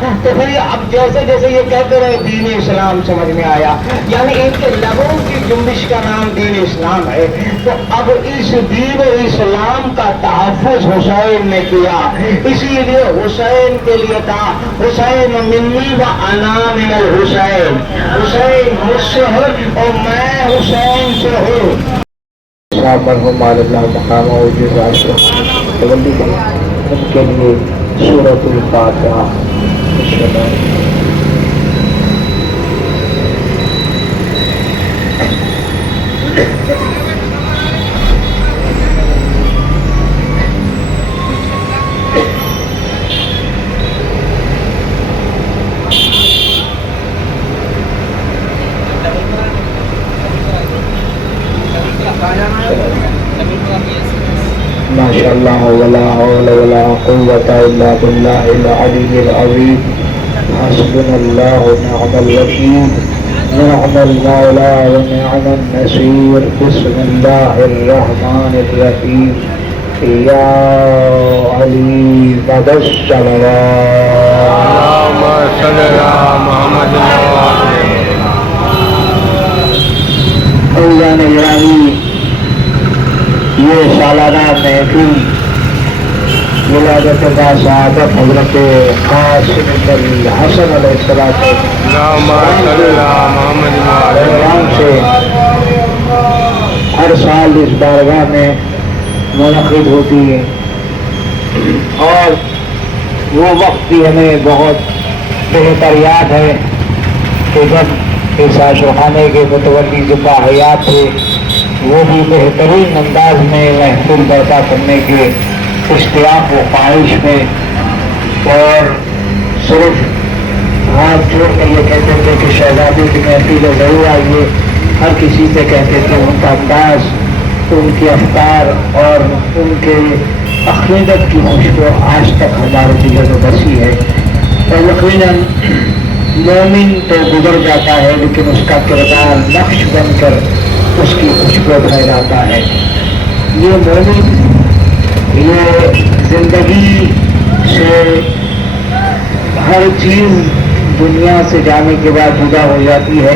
تو پھر اب جیسے جیسے یہ کہتے رہے دین اسلام سمجھ میں آیا، یعنی ان کے لبوں کی جنبش کا نام دین اسلام ہے، تو اب اس دین اسلام کا تحفظ حسین نے کیا، اسی لیے حسین کے لیے تھا حسین منی و انا من الحسین، حسین مجھ سے ہے اور میں حسین سے ہوں۔ مرحوم اللہ مقام ان کے لیے سورۃ الفاتحہ۔ ماشاء اللہ ولا حول ولا قوة الا باللہ العلی العظیم، حسبنا اللہ ونعم الوکیل، نعم المولا ونعم النصیر، بسم اللہ الرحمن الرحیم، یا علی مدد الصلوات۔ اللہم صلی علی محمد عزیزان گرامی، یہ سالانہ محفل ولادت با سعادت حضرت قاسم بن حسن علیہ السلام سے ہر سال اس بارگاہ میں منعقد ہوتی ہے، اور وہ وقت بھی ہمیں بہت بہتر یاد ہے کہ جب عیسیٰ شوخانے کے متولی زندہ حیات تھے، وہ بھی بہترین انداز میں محفل برپا کرنے کے اشتیاق و خواہش میں، اور صرف ہاتھ جوڑ کر یہ کہتے تھے کہ شہزادی کی محفل ضرور آئیے، ہر کسی سے کہتے تھے ان کا انداز، ان کی افکار اور ان کے عقیدت کی خوشبو آج تک ہمارے دلوں میں بسی ہے۔ اور یقیناً مومن تو گزر جاتا ہے لیکن اس کا کردار نقش بن کر اس کی خوشبو پھیلاتا ہے۔ یہ مومن یہ زندگی سے ہر چیز دنیا سے جانے کے بعد جدا ہو جاتی ہے،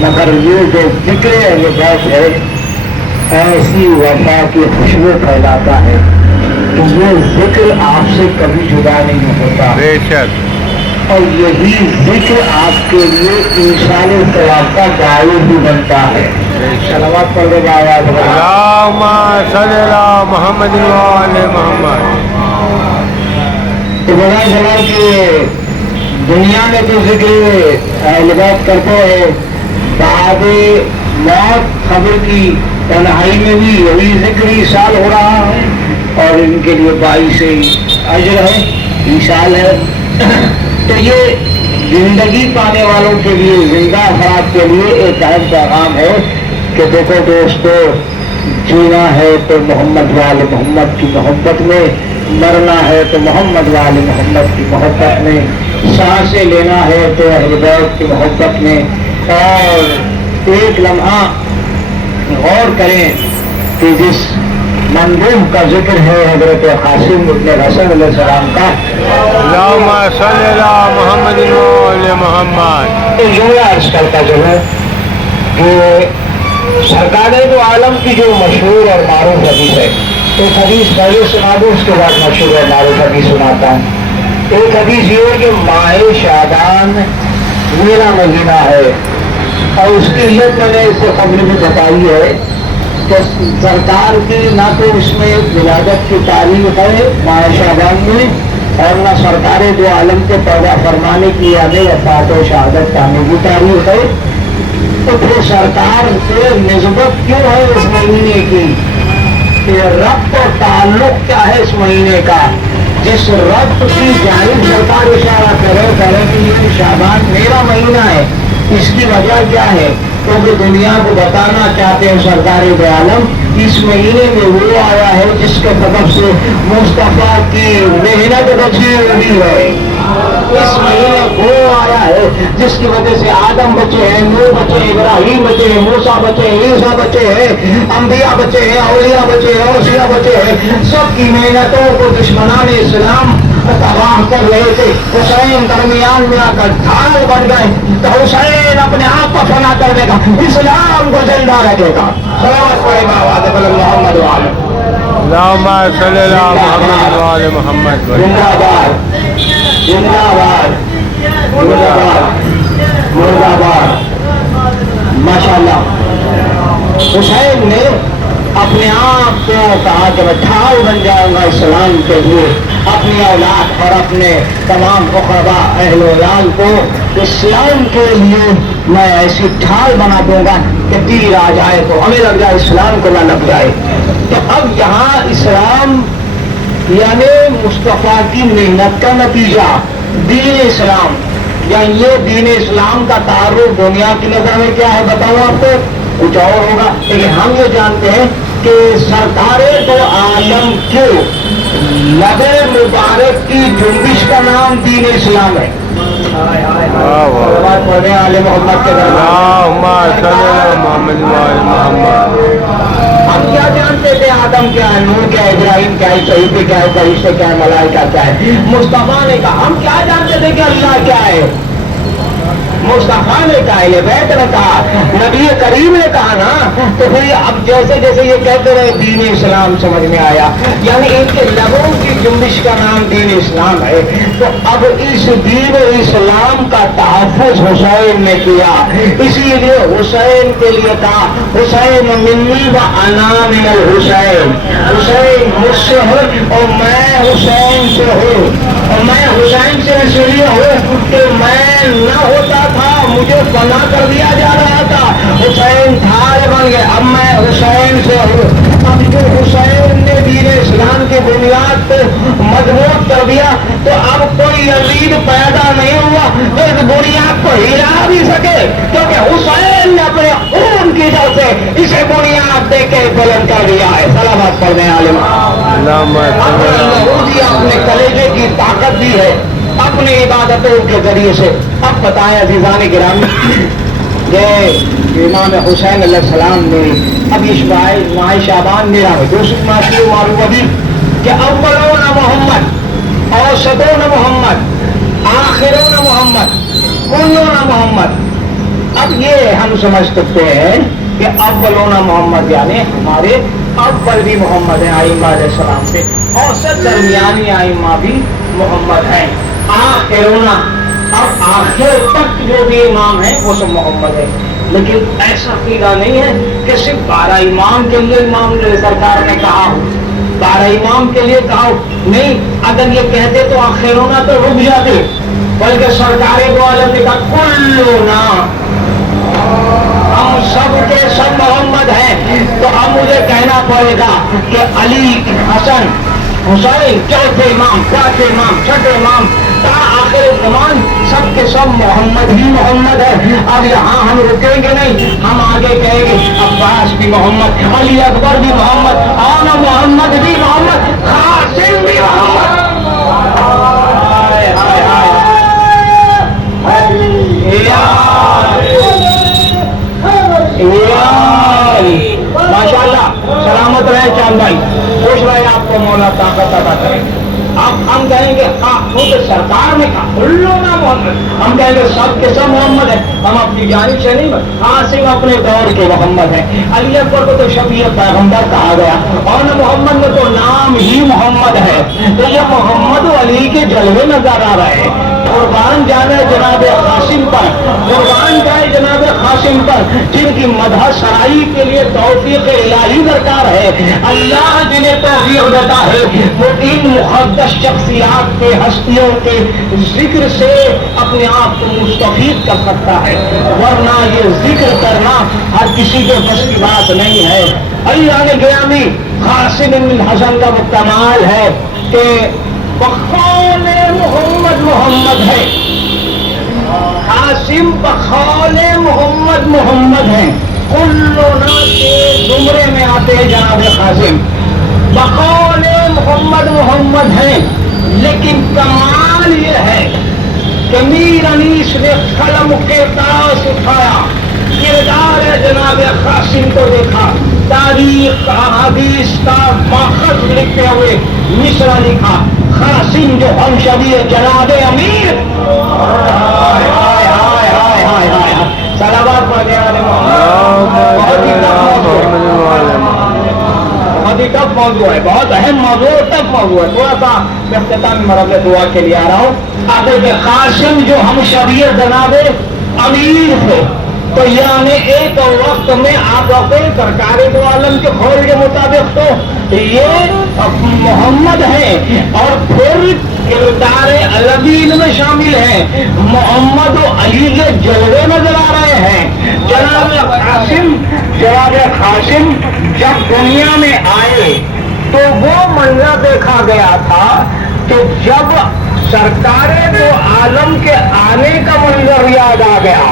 مگر یہ جو ذکر اہل بیت ہے ایسی وفا کی خوشبو پھیلاتا ہے کہ یہ ذکر آپ سے کبھی جدا نہیں ہوتا، بے شک، اور یہی ذکر آپ کے لیے انشاء ثواب کا باعث بھی بنتا ہے۔ صلوات پڑھ دے آواز اللہم صلی علی محمد و آل محمد۔ تو بڑا سوال کہ دنیا میں تو ذکر اہل بیت کرتے ہیں، بعد موت خبر کی تنہائی میں بھی یہی ذکر ایصال ہو رہا ہے، اور ان کے لیے باعث اجر ہے، ایصال ہے۔ تو یہ زندگی پانے والوں کے لیے، زندہ افراد کے لیے ایک اہم پیغام ہے کہ دیکھو دوستو، جینا ہے تو محمد وال محمد کی محبت میں، مرنا ہے تو محمد وال محمد کی محبت میں، سانسیں لینا ہے تو اہل بیت کی محبت میں۔ اور ایک لمحہ غور کریں کہ جس مندوب کا ذکر ہے حضرت قاسم بن حسن علیہ السلام کا، اللہم صلی علی محمد و آل محمد، تو یہ عرض کرتا چلوں کہ سرکار دو عالم کی جو مشہور اور معروف حدیث ہے، ایک حدیث پہلے سنا دوں، اس کے بعد مشہور اور معروف حدیث سناتا ہوں۔ ایک حدیث یہ ہے کہ ماہ شعبان میرا مہینہ ہے، اور اس کی علت میں نے اس سے قبل بھی بتائی ہے کہ سرکار کی نہ تو اس میں ولادت کی تاریخ ہے ماہ شعبان میں، اور نہ سرکار دو عالم کے پیدا فرمانے کی یاد وفات و شہادت پانے کی تاریخ ہے، تو پھر سرکار سے نسبت کیوں ہے اس مہینے کی؟ کہ ربط اور تعلق کیا ہے اس مہینے کا؟ جس ربط کی جانب سرکار اشارہ کرے کہ یہ شعبان میرا مہینہ ہے، اس کی وجہ کیا ہے؟ کیونکہ دنیا کو بتانا چاہتے ہیں سرکار دو عالم اس مہینے میں وہ آیا ہے جس کے سبب سے مصطفیٰ کی محنت بچی ہوئی ہے، اس مہینے وہ آیا ہے جس کی وجہ سے آدم بچے ہیں، نوح بچے ہیں، ابراہیم بچے ہیں، موسیٰ بچے ہیں، عیسیٰ بچے ہیں، انبیاء بچے ہیں، اولیاء بچے ہیں، اوصیاء بچے ہیں، سب کی محنتوں کو دشمنان اسلام तबाह कर रहे थे, हुसैन दरमियान में आकर ढाल बन गए, तो हुसैन अपने आप को फना कर देगा, इस्लाम को जिंदा रखेगा। सलावत पढ़े आवाज़ बुलंद मोहम्मद वाले अल्लाहुम्मा सल्ली अला मुहम्मद व आले मुहम्मद। जिंदाबाद जिंदाबाद मुर्दाबाद मुर्दाबाद। माशाअल्लाह हुसैन ने अपने आप को कहा कि मैं ढाल बन जाऊंगा इस्लाम के लिए, अपनी औलाद और अपने तमाम अक़रबा अहल-ओ-याल को इस्लाम के लिए मैं ऐसी ढाल बना दूंगा कि तीर आ जाए तो हमें लग जाए, इस्लाम को न लग जाए। तो अब यहाँ इस्लाम यानी मुस्तफ़ा की मेहनत का नतीजा दीन इस्लाम, या ये दीन इस्लाम का तारुफ दुनिया की नजर में क्या है बताओ आपको, कुछ और होगा। लेकिन हम ये जानते हैं कि सरकारे दो आलम के लबे मुबारक की जुम्बिश का नाम दीन इस्लाम है। पढ़ने वाले मोहम्मद के अल्लाहुम्मा सल्ली अला मुहम्मद व आले मुहम्मद। हम क्या जानते थे, आदम क्या है, नूह क्या है, इब्राहिम क्या है, शहीद क्या है, फरिश्ते क्या है, मलाइका क्या है। मुस्तफा ने कहा, हम क्या जानते थे कि अल्लाह क्या है। मुस्तफा ने कहा, ये बैत ने कहा, नबी करीम ने कहा ना, तो फिर अब जैसे जैसे ये कहते रहे दीन इस्लाम समझ में आया, यानी इनके लबों की जुम्बिश का नाम दीन इस्लाम है। तो अब इस दीन इस्लाम का तहफ़्फ़ुज़ हुसैन ने किया, इसीलिए हुसैन के लिए कहा हुसैन मिन्नी व अना मिनल हुसैन, हुसैन मुझसे हो और मैं हुसैन से हूँ। और मैं हुसैन से इसलिए हूँ कि मैं न होता था, मुझे फना कर दिया जा रहा था, हुसैन ढाल बन गए, अब मैं हुसैन से हूँ। अब जो हुसैन ने दीन इस्लाम की बुनियाद को मजबूत कर दिया, तो अब कोई यजीद पैदा नहीं हुआ तो इस बुनियाद को हिला भी सके, क्योंकि हुसैन ने अपने खून की जड़ से इसे बुनियाद दे के बुलंद कर दिया है। सलावत पढ़ने आलिम अपने कलेजे की ताकत दी है अपनी इबादतों के जरिए से। अब बताएं अजीजान गिरामी, ये इमाम हुसैन अलैहिस्सलाम ने अब इस माह शाबान मेरा है दूसरी मासी मालूम अभी कि अव्वलोन मोहम्मद, औसतोन मोहम्मद, आखिरोन मोहम्मद, कुल्लोन मोहम्मद। अब ये हम समझ सकते हैं कि अव्वलोन मोहम्मद यानी हमारे अव्वल भी मोहम्मद है आइम्मा अलैहिस्सलाम से, औसत दरमियानी आइम्मा भी मोहम्मद है, आखिरोना अब आखिर तक जो भी इमाम है वो सब मोहम्मद है। लेकिन ऐसा कीड़ा नहीं है कि सिर्फ 12 इमाम के लिए इमाम सरकार ने कहा हो, 12 इमाम के लिए कहा हो, नहीं। अगर ये कहते तो आखिरोना तो रुक जाते, बल्कि सरकार दो आलम ने कहा कुल्लुना, हम सब के सब मोहम्मद हैं। तो अब मुझे कहना पड़ेगा कि अली, हसन, हुसैन, चौथे इमाम, पांचवें इमाम, छठे इमाम, आखिर जमान सबके सब मोहम्मद ही मोहम्मद है। अब यहाँ हम रुकेंगे नहीं, हम आगे कहेंगे अब्बास भी मोहम्मद, अली अकबर भी मोहम्मद, आना मोहम्मद भी मोहम्मद, कासिम भी मोहम्मद। माशाअल्लाह, सलामत रहे चांद भाई, खुश रहे, आपको मौला ताकत अता करे। अब हम कहेंगे हाँ, क्योंकि सरकार ने कहा उल्लूना मोहम्मद, हम कहेंगे सब के सब मोहम्मद है, हम अपनी जानिब से नहीं, कासिम अपने दौर के मोहम्मद है, अली अकबर को तो शफीए पैगंबर कहा गया, और मोहम्मद में तो नाम ही मोहम्मद है। तो ये मोहम्मद अली के जलवे नजर आ रहे हैं। कुर्बान जाने जनाब कासिम पर, कुर्बान जाए जनाब कासिम पर, जिनकी मदह सराई के लिए तौफीक इलाही दरकार है। अल्लाह जिन्हें तौफीक देता है वो इन मुक़द्दस शख्सियात के, हस्तियों के जिक्र से अपने आप को मुस्तफीद कर सकता है, वरना ये जिक्र करना हर किसी के बस की बात नहीं है। अल्लाह ने गिरामी कासिम बिन हसन का वो कमाल है कि बखौले मोहम्मद मोहम्मद है, कासिम बखौले मोहम्मद मोहम्मद है, कुल्लुना के जुमरे में आते हैं जनाब कासिम, बखौले मोहम्मद मोहम्मद है। लेकिन कमाल ये है कि मीर अनीस ने कलम के तास उठाया, किरदार जनाब कासिम को देखा, तारीख हदीस का माखज लिखते हुए मिसरा लिखा, कासिम जो हम शबीर जनाब अमीर। हाय हाय हाय हाय हाय हाय सलावत पढ़ने वाले मोहम्मद। बहुत ही टफ मौजू है, बहुत अहम मौजू है, टफ मौजू है। थोड़ा सा मैं इख्तितामी मरहले दुआ के लिए आ रहा हूँ। आगे कासिम जो हम शबीर जनाब अमीर थे, तो यानी एक वक्त में आप सरकार दो आलम के खोल के मुताबिक तो ये मोहम्मद हैं और फिर किरदार अलवीन में शामिल हैं। मोहम्मद और अली के जलवे नजर आ रहे हैं। जनाब कासिम जब दुनिया में आए तो वो मंजर देखा गया था कि जब सरकार दो आलम के आने का मंजर याद आ गया।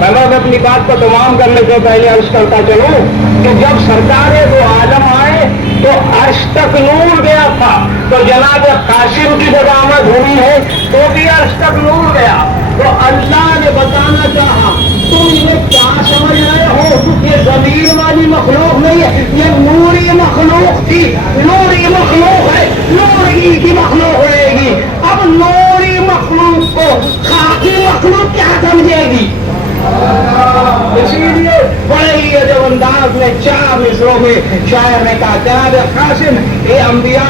मैं अपनी बात को तमाम करने से पहले अर्ज करता चलूं कि जब सरकार दो आलम आए तो अर्श तक नूर गया था, तो जनाब कासिम की जब आमद हुई है तो भी अर्श तक नूर गया। तो अल्लाह ने बताना चाहा तुम ये क्या समझ रहे हो, ये जमीन वाली मखलूक नहीं है, ये नूरी मखलूक थी, नूरी मखलूक है, नूरी की मखलूक रहेगी। अब नूरी मखलूक को खाकी मखलूक क्या समझेगी? इसीलिए बड़े ही अजब अंदाज में 4 मिसरों में शायर ने कहा जनाब कासिम ये अंबिया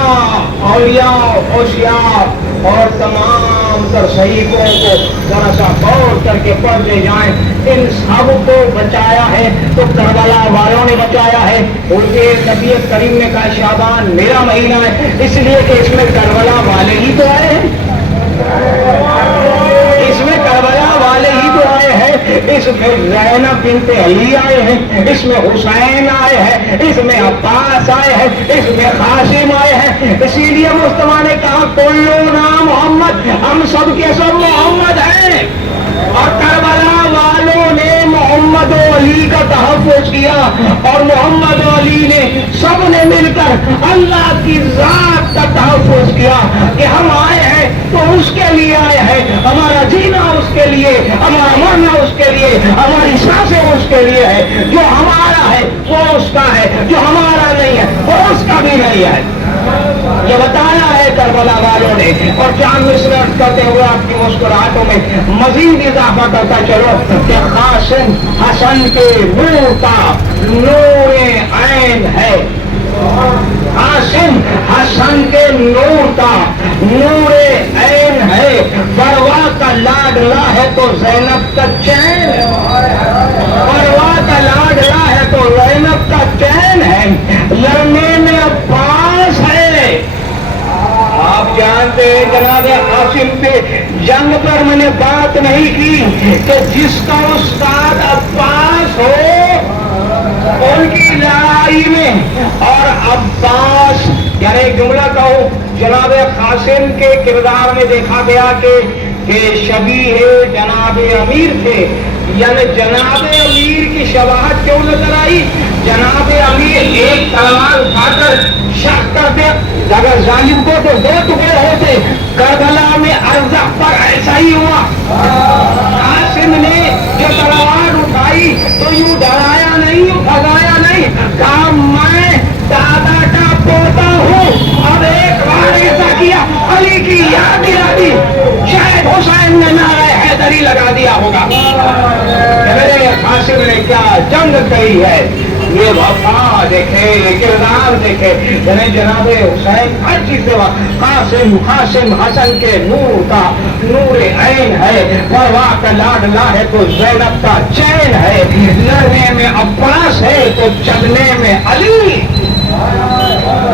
औलिया होशियार और तमाम तर शहीदों को जरा सा गौर करके पढ़ते जाएं। इन सब को बचाया है तो करबला वालों ने बचाया है। उनके नबी करीम ने कहा शाबान मेरा महीना है, इसलिए कि इसमें करबला वाले ही तो आए हैं, इसमें करबला वाले ही तो आए हैं, इसमें ज़ैनब बिन्ते अली आए हैं, इसमें हुसैन आए हैं, इसमें अब्बास आए हैं, इसमें कासिम आए हैं। इसीलिए मुस्तफा ने कहा कुल्लू नाम मोहम्मद, हम सब के सब मोहम्मद हैं। और करबला वालों ने मोहम्मद अली का तहफ़्फ़ुज़ किया और मोहम्मद अली ने सब ने मिलकर अल्लाह की ज़ात का तहफ़्फ़ुज़ किया कि हम आए हैं तो उसके लिए आए हैं, हमारा जीना उसके लिए, हमारा मरना उसके लिए, हमारी सांसें उसके लिए है। जो हमारा है वो उसका है, जो हमारा नहीं है वो उसका भी नहीं है। ये बताया है करबला वालों ने। और 4 मिसरे करते हुए आपकी मुस्कुराहटों में मजीद इजाफा करता चलो कि कासिम हसन के नूर का नूरे ऐन है। कासिम हसन के नूर का नूरे ऐन है। परवा का लाडला है तो ज़ैनब का चैन, परवा का लाडला है तो ज़ैनब का चैन है। लड़ने में अब्बास है। आप जानते हैं जनाब कासिम पे जंग पर मैंने बात नहीं की कि जिसका उस्ताद अब्बास हो उनकी लड़ाई में, और अब्बास यानी एक जुमला कहूँ जनाब कासिम के किरदार में देखा गया कि शबीह जनाब अमीर थे, यानी जनाब अमीर की शबाहत क्यों नजर आई? जनाब अमीर एक तलवार उठाकर शक करते, अगर जालिम को तो 2 टुकड़े होते। करबला में अरज़ा पर ऐसा ही हुआ। कासिम ने जो तलवार उठाई तो यूं डराया नहीं, यूं भगाया नहीं, कहा मैं दादा का पोता हूँ। अब एक बार ऐसा किया, अली की याद दिला दी, शायद हुसैन ने नारे हैदरी लगा दिया होगा। मेरे कासिम ने क्या जंग कही है, ये वफा देखे, ये किरदार देखे। जनाब हुसैन हर चीज से कासिम कासिम हसन के नूर का नूर ऐन है। परवा का लाडला है तो ज़ैनब का चैन है। लड़ने में अब्बास है तो चलने में अली,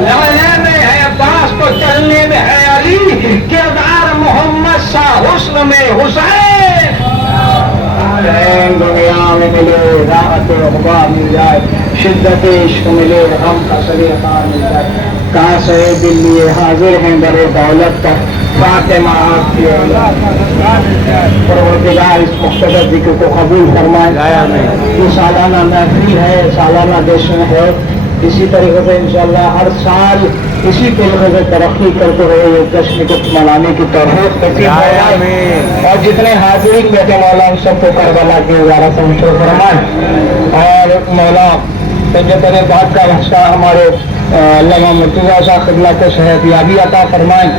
लड़ने में है अब्बास तो चलने में है अली। किरदार मोहम्मद सा हुस्न में हुसैन। दुनिया में मिले राहत रुबा मिल जाए, शिद्दत इश्क मिले, हम का सलीका मिल जाए। कहाँ से दिल लिए हाजिर हैं बड़े दौलत का फातिमा आपकी औलाद। परवरदिगार इस मुख्तदर जिक्र को कबूल फरमाए। ये सालाना महफिल है, सालाना जश्न है। इसी तरीके से इंशाअल्लाह हर साल इसी तरीके से तरक्की करते हुए ये जश्न को मनाने की तौफीक नसीब फरमाए। और जितने हाजिरीन बैठे मौला उन सबको करबला की ज़ारा से फरमाए। और मौला तने बात का हिस्सा हमारे अल्लामा मुर्तज़ा शाह क़िबला को सेहत याबी अता फरमाएं।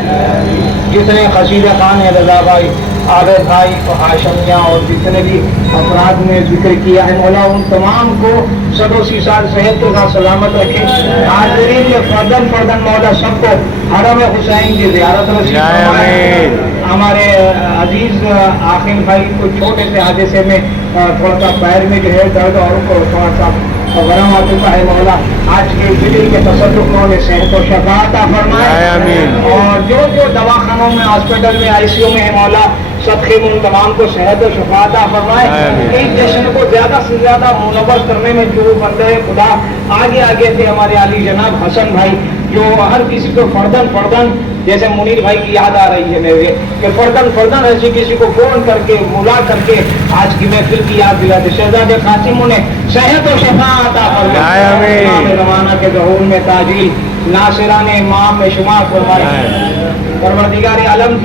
जितने खसीदे खान हैं, रज़ा भाई, आबिद भाई और हाशमिया और जितने भी अफराद ने जिक्र किया है, मौला उन तमाम को सदों सी साल सेहत के साथ सलामत रखे। हाज़रीन में फर्दन फर्दन मौला सबको हरम हुसैन की ज़ियारत नसीब फरमाए। हमारे अजीज आखिर भाई को छोटे से हादसे में थोड़ा सा पैर में जो है दर्द और थोड़ा सा गरम आ चुका है, मौला आज के दिल के तसल्लुक में उन्हें सेहत और शफा अता फरमाए। और जो जो दवाखानों में, हॉस्पिटल में, ICU में है, मौला सबके उन तमाम को सेहत और शफा अता फरमाए। इस जश्न को ज्यादा से ज्यादा मुनव्वर करने में जो बंदे खुदा आगे आगे थे, हमारे अली जनाब हसन भाई, जो हर किसी को फर्दन फर्दन, जैसे मुनीर भाई की याद आ रही है मेरे कि फर्दन फर्दन ऐसे किसी को फोन करके बुला करके आज की महफिल की याद दिलाते। शहजादे कासिम उन्हें सेहत और शफा अता फरमाए। ज़माना के ज़हूर में ताजील, नासिरान इमाम में शुमार फरमाए। परवरदिगार आलम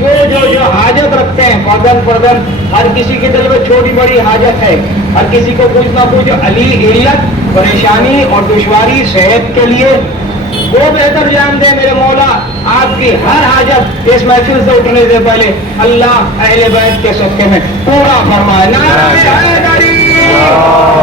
जो हाजत रखते हैं फर्दन फर्दन, हर किसी के दिल में छोटी बड़ी हाजत है, हर किसी को कुछ ना कुछ अली इल्लत, परेशानी और दुश्वारी सेहत के लिए वो बेहतर जान दे मेरे मौला। आपकी हर हाजत इस महफिल से उठने से पहले अल्लाह अहले बैत के सदके में पूरा फरमाए। नारे हैदरी।